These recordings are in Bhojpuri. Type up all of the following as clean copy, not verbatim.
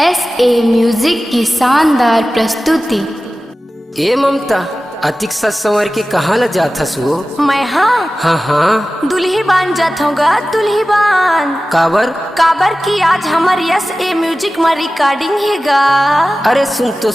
SA म्यूजिक की शानदार प्रस्तुति। ए ममता, अतिक सच संवर के कहाँ ला जात हस वो? मैं हाँ दुल्ही बान जात होगा, दुल्ही बान। काबर? काबर की आज हमार SA म्यूजिक में रिकॉर्डिंग हैगा। अरे सुन तो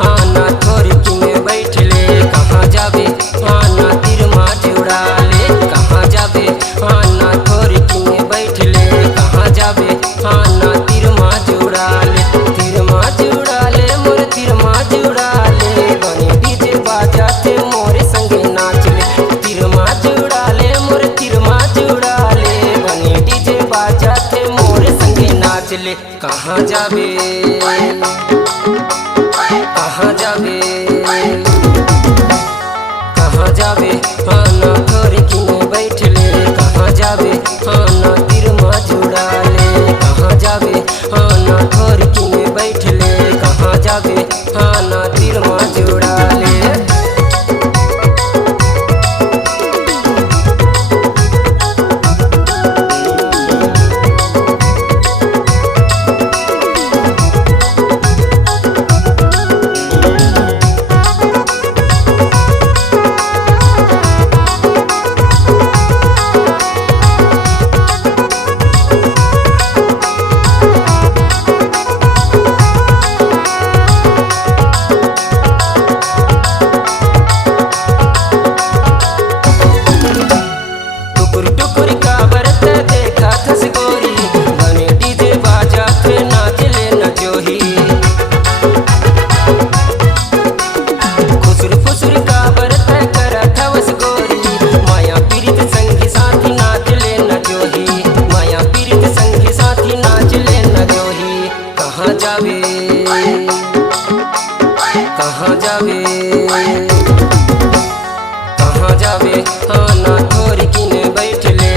आना थोड़ी किने बैठले, कहाँ जाबे आना तीर माँ जुड़ा ले। कहाँ जाबे आना थोड़ी किने बैठले, कहाँ जाबे आना तीर माँ जुड़ा ले। तीर माँ जुड़ा ले मोर तीर माँ जुड़ा ले, बने डीजे बाजाते मोरे संगे नाच ले। तीर माँ जुड़ा ले मोर तीर माँ जुड़ा ले, बने डीजे बाजाते मोरे संगे नाच ले। कहाँ जाबे कहाँ जाबे कहाँ जाबे आना थोड़ी किने बैठले, कहाँ जाबे आना तीर माँ जुड़ा ले। कहाँ जाबे आना थोड़ी किने बैठले, कहाँ जाबे आना तीर माँ जुड़ा ले। कहाँ जाबे कहाँ जाबे आना थोड़ी किने बैठले।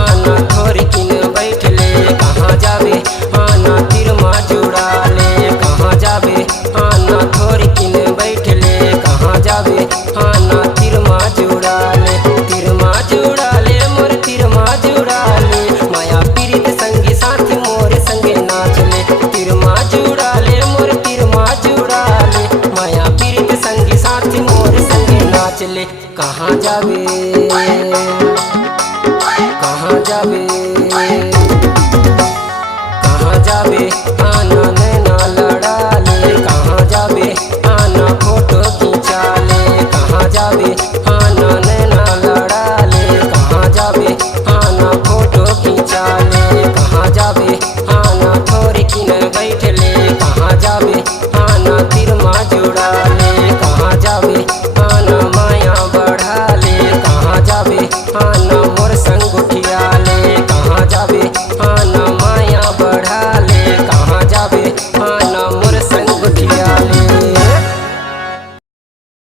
आना थोरी किन बैठले कहाँ जाबे आना तिरमा जुड़ा ले कहाँ जाबे आना थोरी किन बैठले कहाँ जाबे आना तिरमा जुड़ा ले मोर तिरमा जुड़ा ले माया पीड़ित संगी साथी मोर संगे नाच ले तिरमा जुड़ा ले मोर तिरमा जुड़ा ले माया पीड़ित संगी साथी मोर संगे नाच ले कहाँ जाबे कहाँ जाबे कहाँ जाबे आना